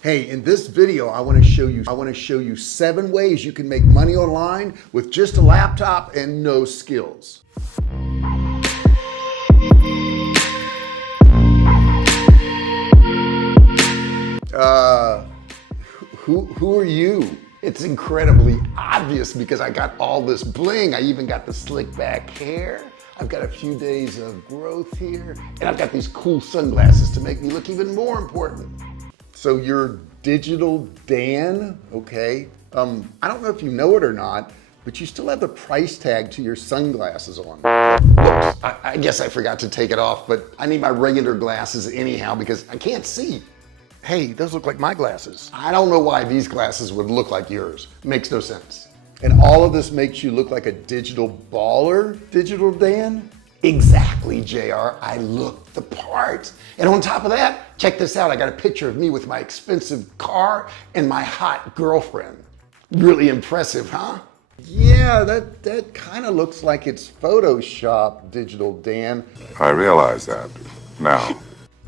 Hey, in this video, I want to show you 7 ways you can make money online with just a laptop and no skills. Who are you? It's incredibly obvious because I got all this bling. I even got the slick back hair. I've got a few days of growth here, and I've got these cool sunglasses to make me look even more important. So you're Digital Dan, okay? I don't know if you know it or not, but you still have the price tag to your sunglasses on. Whoops, I guess I forgot to take it off, but I need my regular glasses anyhow because I can't see. Hey, those look like my glasses. I don't know why these glasses would look like yours. Makes no sense. And all of this makes you look like a digital baller, Digital Dan? Exactly, JR. I look the part. And on top of that, check this out. I got a picture of me with my expensive car and my hot girlfriend. Really impressive, huh? Yeah, that kind of looks like it's Photoshop, Digital Dan. I realize that now.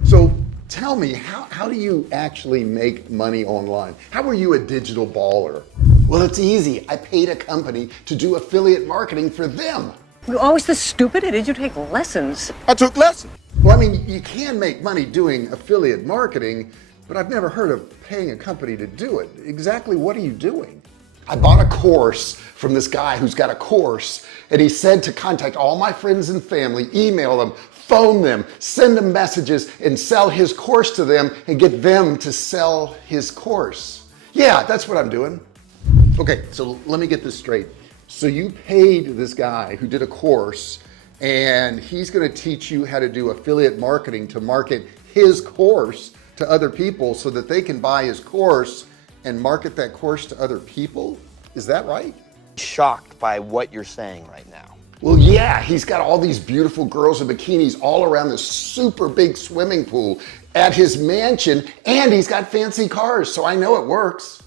So tell me, how do you actually make money online? How are you a digital baller? Well, it's easy. I paid a company to do affiliate marketing for them. You're always this stupid, or did you take lessons? I took lessons. Well, I mean, you can make money doing affiliate marketing, but I've never heard of paying a company to do it. Exactly what are you doing? I bought a course from this guy who's got a course, and he said to contact all my friends and family, email them, phone them, send them messages, and sell his course to them and get them to sell his course. Yeah, that's what I'm doing. Okay, so let me get this straight. So you paid this guy who did a course, and he's going to teach you how to do affiliate marketing to market his course to other people so that they can buy his course and market that course to other people? Is that right? Shocked by what you're saying right now. Well, yeah, he's got all these beautiful girls in bikinis all around this super big swimming pool at his mansion, and he's got fancy cars, so I know it works.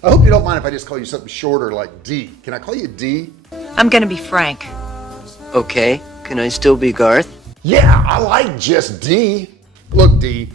I hope you don't mind if I just call you something shorter like D. Can I call you D? I'm gonna be frank. Okay, can I still be Garth? Yeah, I like just D. Look, D,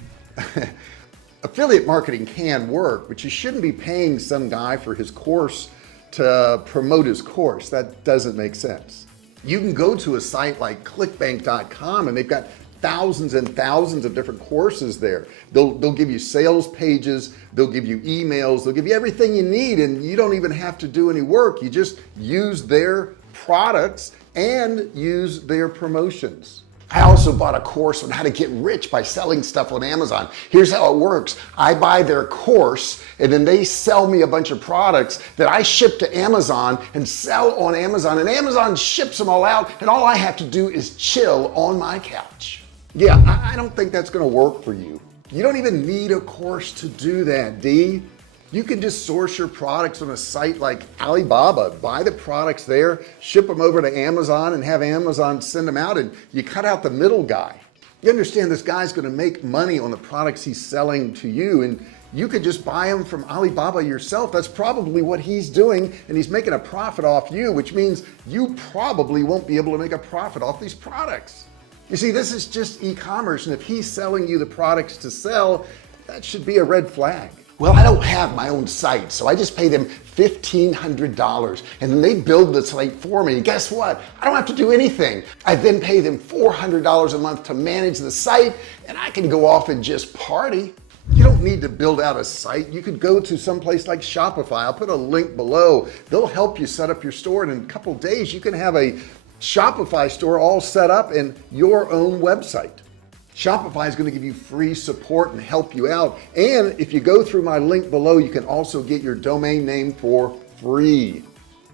affiliate marketing can work, but you shouldn't be paying some guy for his course to promote his course. That doesn't make sense. You can go to a site like Clickbank.com and they've got thousands and thousands of different courses there. They'll give you sales pages, they'll give you emails, they'll give you everything you need, and you don't even have to do any work. You just use their products and use their promotions. I also bought a course on how to get rich by selling stuff on Amazon. Here's how it works. I buy their course and then they sell me a bunch of products that I ship to Amazon and sell on Amazon, and Amazon ships them all out, and all I have to do is chill on my couch. Yeah, I don't think that's gonna work for you. You don't even need a course to do that, D. You can just source your products on a site like Alibaba, buy the products there, ship them over to Amazon and have Amazon send them out, and you cut out the middle guy. You understand this guy's gonna make money on the products he's selling to you, and you could just buy them from Alibaba yourself. That's probably what he's doing, and he's making a profit off you, which means you probably won't be able to make a profit off these products. You see, this is just e-commerce, and if he's selling you the products to sell, that should be a red flag. Well, I don't have my own site, so I just pay them $1,500, and then they build the site for me. And guess what? I don't have to do anything. I then pay them $400 a month to manage the site, and I can go off and just party. You don't need to build out a site. You could go to some place like Shopify. I'll put a link below. They'll help you set up your store, and in a couple of days, you can have a Shopify store all set up in your own website. Shopify is going to give you free support and help you out. And if you go through my link below, you can also get your domain name for free.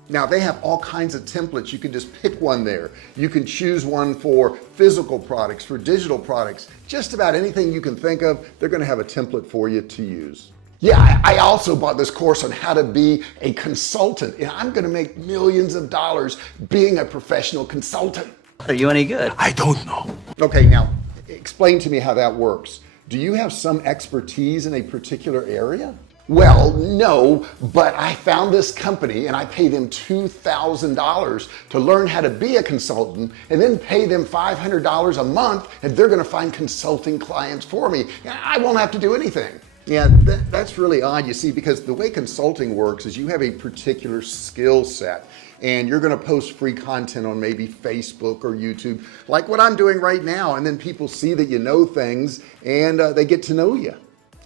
Now, they have all kinds of templates. You can just pick one there. You can choose one for physical products, for digital products, just about anything you can think of. They're going to have a template for you to use. Yeah, I also bought this course on how to be a consultant, and I'm going to make millions of dollars being a professional consultant. Are you any good? I don't know. Okay, now explain to me how that works. Do you have some expertise in a particular area? Well, no, but I found this company and I pay them $2,000 to learn how to be a consultant and then pay them $500 a month and they're gonna find consulting clients for me. I won't have to do anything. Yeah, that's really odd, you see, because the way consulting works is you have a particular skill set and you're gonna post free content on maybe Facebook or YouTube, like what I'm doing right now, and then people see that you know things and they get to know you.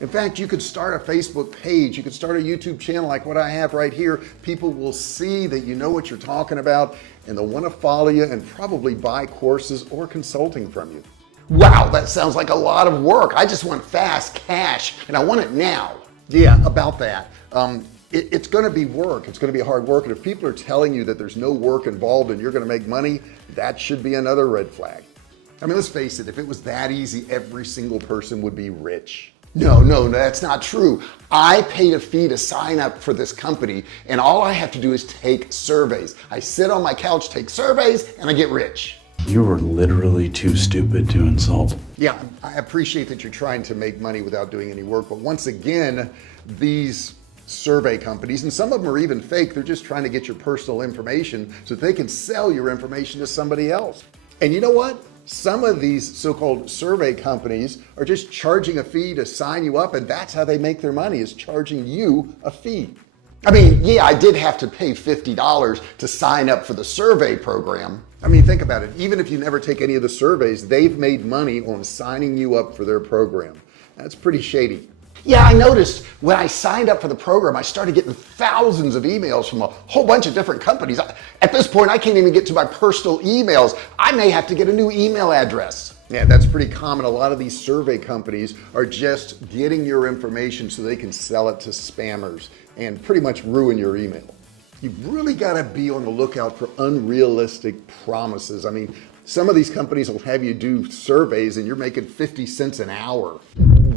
In fact, you could start a Facebook page, you could start a YouTube channel like what I have right here. People will see that you know what you're talking about and they'll want to follow you and probably buy courses or consulting from you. Wow, that sounds like a lot of work. I just want fast cash and I want it now. Yeah, about that. It's going to be work. It's going to be hard work. And if people are telling you that there's no work involved and you're going to make money, that should be another red flag. I mean, let's face it, if it was that easy, every single person would be rich. No, that's not true. I paid a fee to sign up for this company and all I have to do is take surveys. I sit on my couch, take surveys, and I get rich. You were literally too stupid to insult. Yeah, I appreciate that you're trying to make money without doing any work, but once again, these survey companies, and some of them are even fake, they're just trying to get your personal information so that they can sell your information to somebody else. And you know what? Some of these so-called survey companies are just charging a fee to sign you up, and that's how they make their money, is charging you a fee. I mean, yeah, I did have to pay $50 to sign up for the survey program. I mean, think about it. Even if you never take any of the surveys, they've made money on signing you up for their program. That's pretty shady. Yeah, I noticed when I signed up for the program, I started getting thousands of emails from a whole bunch of different companies. At this point, I can't even get to my personal emails. I may have to get a new email address. Yeah, that's pretty common. A lot of these survey companies are just getting your information so they can sell it to spammers and pretty much ruin your email. You've really got to be on the lookout for unrealistic promises. I mean, some of these companies will have you do surveys and you're making 50 cents an hour.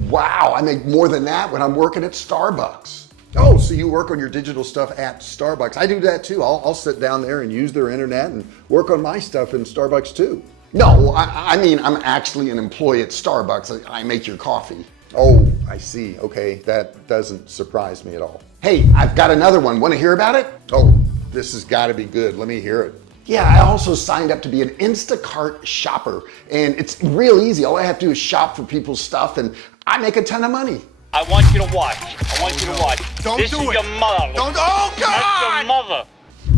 Wow, I make more than that when I'm working at Starbucks. Oh, so you work on your digital stuff at Starbucks. I do that too. I'll sit down there and use their internet and work on my stuff in Starbucks too. No, I mean, I'm actually an employee at Starbucks. I make your coffee. Oh, I see. Okay, that doesn't surprise me at all. Hey, I've got another one. Want to hear about it? Oh, this has got to be good. Let me hear it. Yeah, I also signed up to be an Instacart shopper, and it's real easy. All I have to do is shop for people's stuff, and I make a ton of money. I want you to watch. I want you to watch. Don't this do is it. Your mother. Don't. Oh God! That's your mother.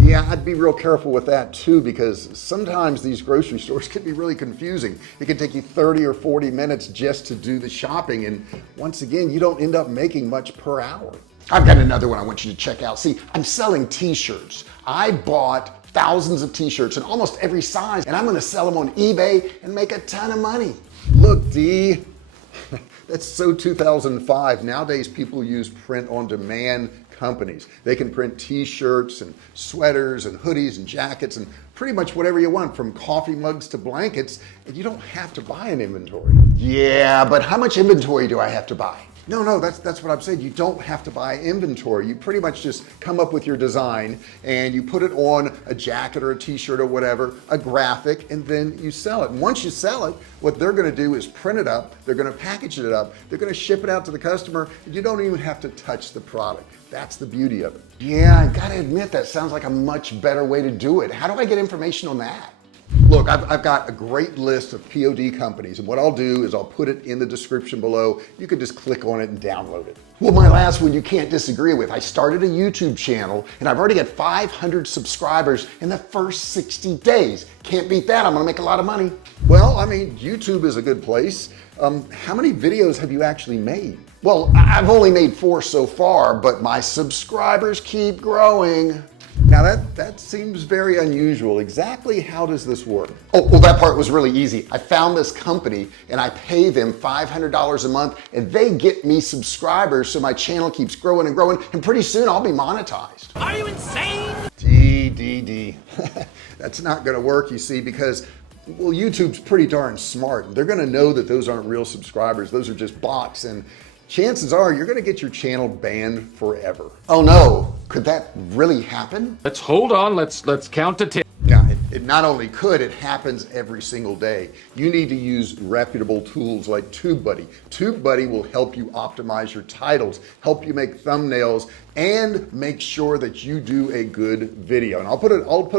Yeah, I'd be real careful with that too, because sometimes these grocery stores can be really confusing. It can take you 30 or 40 minutes just to do the shopping, and once again, you don't end up making much per hour. I've got another one I want you to check out. See, I'm selling T-shirts. I bought thousands of T-shirts in almost every size, and I'm gonna sell them on eBay and make a ton of money. Look, D, that's so 2005. Nowadays, people use print-on-demand companies. They can print T-shirts and sweaters and hoodies and jackets and pretty much whatever you want, from coffee mugs to blankets, and you don't have to buy an inventory. Yeah, but how much inventory do I have to buy? No, that's what I'm saying. You don't have to buy inventory. You pretty much just come up with your design and you put it on a jacket or a t-shirt or whatever, a graphic, and then you sell it. And once you sell it, what they're gonna do is print it up, they're gonna package it up, they're gonna ship it out to the customer, and you don't even have to touch the product. That's the beauty of it. Yeah, I gotta admit, that sounds like a much better way to do it. How do I get information on that? Look, I've got a great list of POD companies, and what I'll do is I'll put it in the description below. You can just click on it and download it. Well, my last one you can't disagree with. I started a YouTube channel and I've already got 500 subscribers in the first 60 days. Can't beat that. I'm gonna make a lot of money. Well, I mean, YouTube is a good place. How many videos have you actually made? Well, I've only made 4 so far, but my subscribers keep growing. Now that seems very unusual. Exactly how does this work? Oh, well, that part was really easy. I found this company and I pay them $500 a month and they get me subscribers so my channel keeps growing and growing, and pretty soon I'll be monetized. Are you insane? D. That's not gonna work, you see, because well, YouTube's pretty darn smart. They're gonna know that those aren't real subscribers. Those are just bots, and chances are you're gonna get your channel banned forever. Oh no, could that really happen? Let's hold on. Let's count to 10. Yeah, it Not only could, it happens every single day. You need to use reputable tools like TubeBuddy. TubeBuddy will help you optimize your titles, help you make thumbnails, and make sure that you do a good video. And I'll put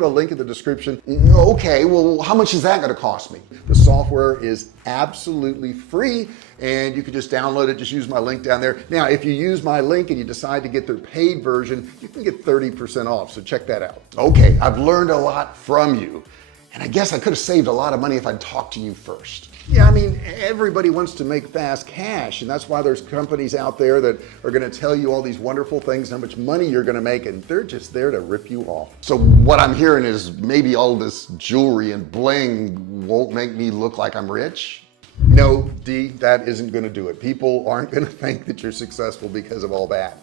a link in the description. Okay, well, how much is that going to cost me? The software is absolutely free, and you can just download it. Just use my link down there. Now, if you use my link and you decide to get their paid version, you can get 30% off. So check that out. Okay, I've learned a lot from you, and I guess I could have saved a lot of money if I'd talked to you first. Yeah, I mean, everybody wants to make fast cash, and that's why there's companies out there that are going to tell you all these wonderful things, how much money you're going to make, and they're just there to rip you off. So what I'm hearing is maybe all this jewelry and bling won't make me look like I'm rich? No, D, that isn't going to do it. People aren't going to think that you're successful because of all that.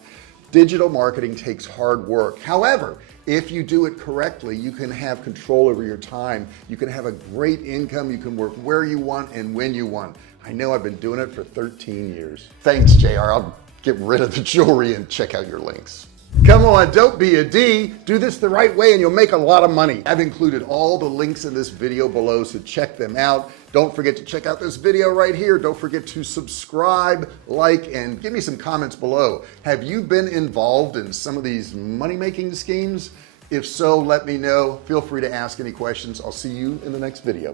Digital marketing takes hard work. However, if you do it correctly, you can have control over your time. You can have a great income. You can work where you want and when you want. I know I've been doing it for 13 years. Thanks, JR. I'll get rid of the jewelry and check out your links. Come on, don't be a D. Do this the right way and you'll make a lot of money. I've included all the links in this video below, so check them out. Don't forget to check out this video right here. Don't forget to subscribe, like, and give me some comments below. Have you been involved in some of these money-making schemes? If so, let me know. Feel free to ask any questions. I'll see you in the next video.